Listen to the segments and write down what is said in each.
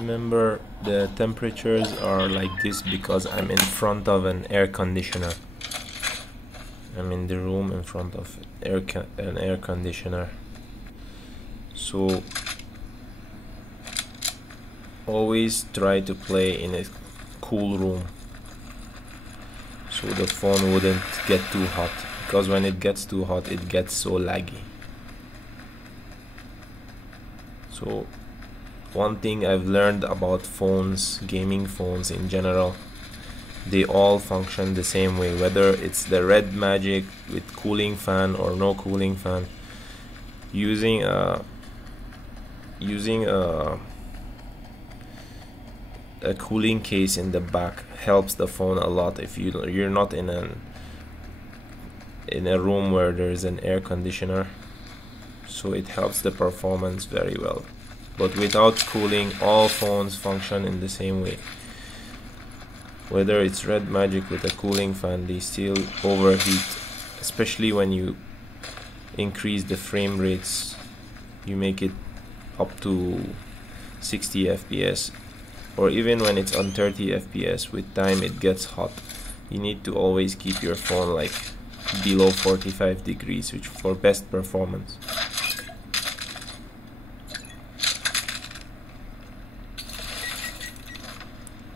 Remember, the temperatures are like this because I'm in front of an air conditioner. I'm in the room in front of an air conditioner. So always try to play in a cool room so the phone wouldn't get too hot, because when it gets too hot it gets so laggy. So one thing I've learned about phones, gaming phones in general, they all function the same way, whether it's the Red Magic with cooling fan or no cooling fan. Using a cooling case in the back helps the phone a lot if you're not in a room where there is an air conditioner, so it helps the performance very well. But without cooling, all phones function in the same way. Whether it's Red Magic with a cooling fan, they still overheat, especially when you increase the frame rates. You make it up to 60 FPS, or even when it's on 30 FPS, with time it gets hot. You need to always keep your phone like below 45 degrees, which for best performance.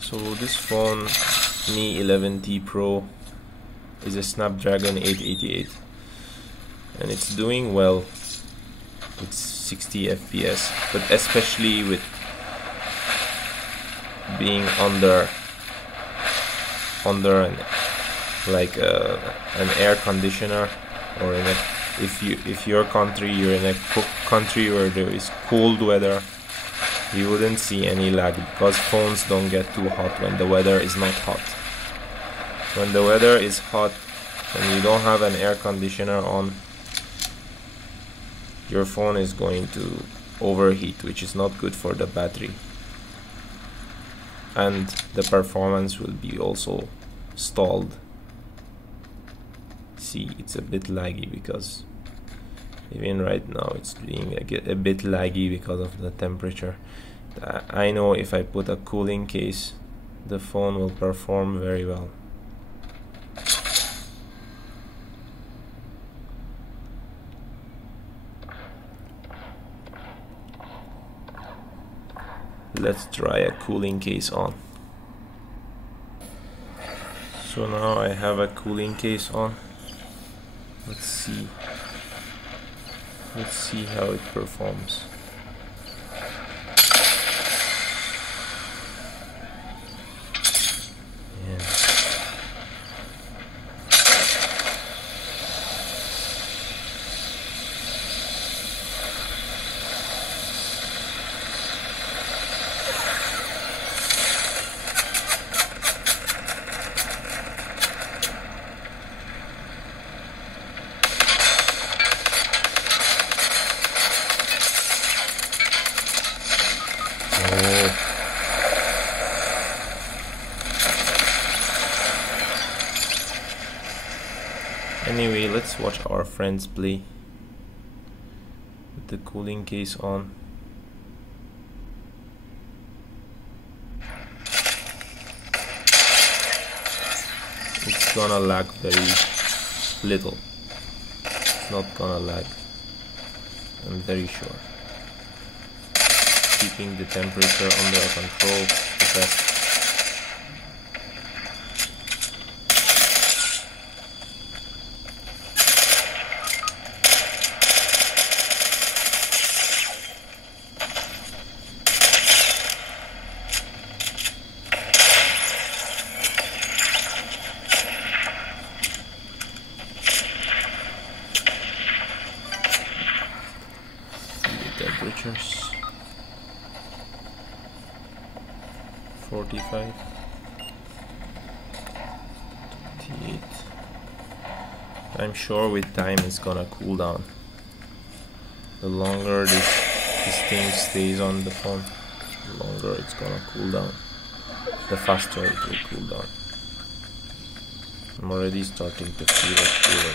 So this phone, Mi 11T Pro, is a Snapdragon 888 and it's doing well. It's 60 FPS, but especially with being under an air conditioner, or in a, if your country, you're in a country where there is cold weather, you wouldn't see any lag, because phones don't get too hot when the weather is not hot. When the weather is hot and you don't have an air conditioner on, your phone is going to overheat, which is not good for the battery, and the performance will be also stalled. See, it's a bit laggy because even right now it's being a bit laggy because of the temperature. I know if I put a cooling case, the phone will perform very well. Let's try a cooling case on. So now I have a cooling case on. Let's see how it performs. Yeah. Anyway, let's watch our friends play with the cooling case on. It's gonna lag very little. It's not gonna lag, I'm very sure. Keeping the temperature under control is the best. Temperatures 45, 28. I'm sure with time it's gonna cool down. The longer this thing stays on the phone, the longer it's gonna cool down, the faster it will cool down. I'm already starting to feel it cooling.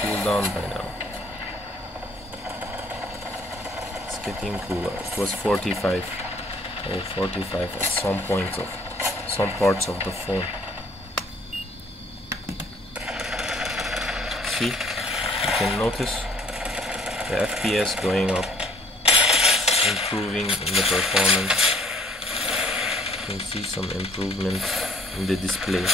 cool down by now. It's getting cooler. It was 45 or 45 at some point of some parts of the phone. See, you can notice the FPS going up, improving in the performance. You can see some improvement in the display.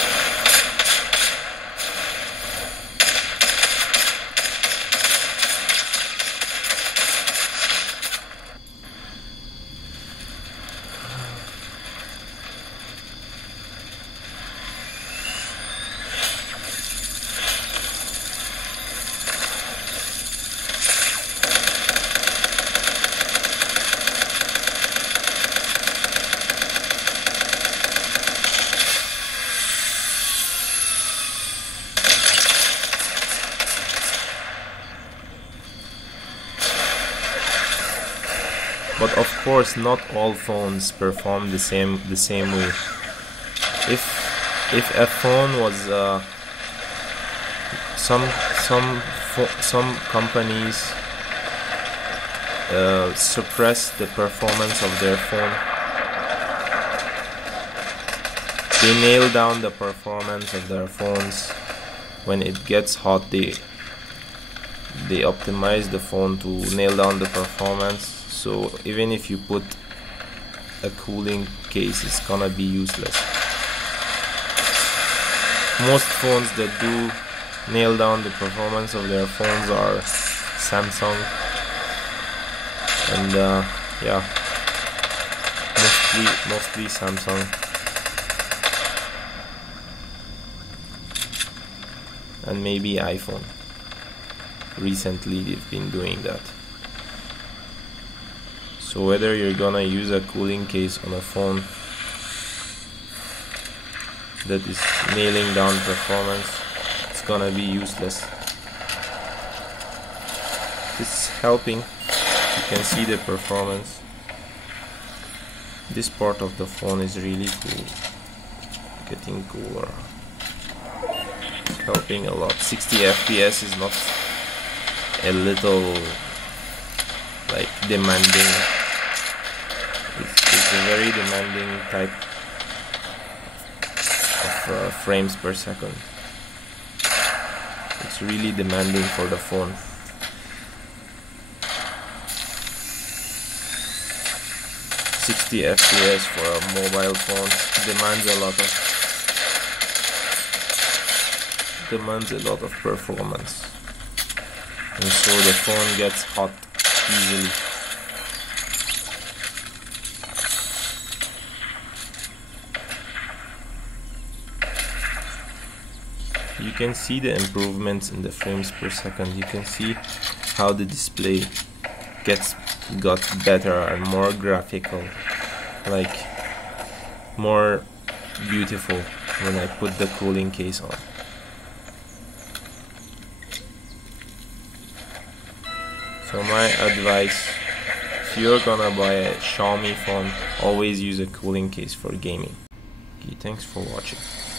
But of course, not all phones perform the same way. If a phone was some companies suppress the performance of their phone. They nail down the performance of their phones. When it gets hot, they optimize the phone to nail down the performance. So even if you put a cooling case, it's gonna be useless. Most phones that do nail down the performance of their phones are Samsung, and yeah, mostly Samsung, and maybe iPhone. Recently they've been doing that. So whether you're gonna use a cooling case on a phone that is nailing down performance, it's gonna be useless. It's helping. You can see the performance. This part of the phone is really cool. Getting cooler. It's helping a lot. 60 FPS is not a little like demanding. It's a very demanding type of frames per second. It's really demanding for the phone. FPS for a mobile phone demands a lot of performance, and so the phone gets hot easily. You can see the improvements in the frames per second. You can see how the display got better and more graphical, like more beautiful when I put the cooling case on. So my advice, if you're gonna buy a Xiaomi phone, always use a cooling case for gaming. Okay, thanks for watching.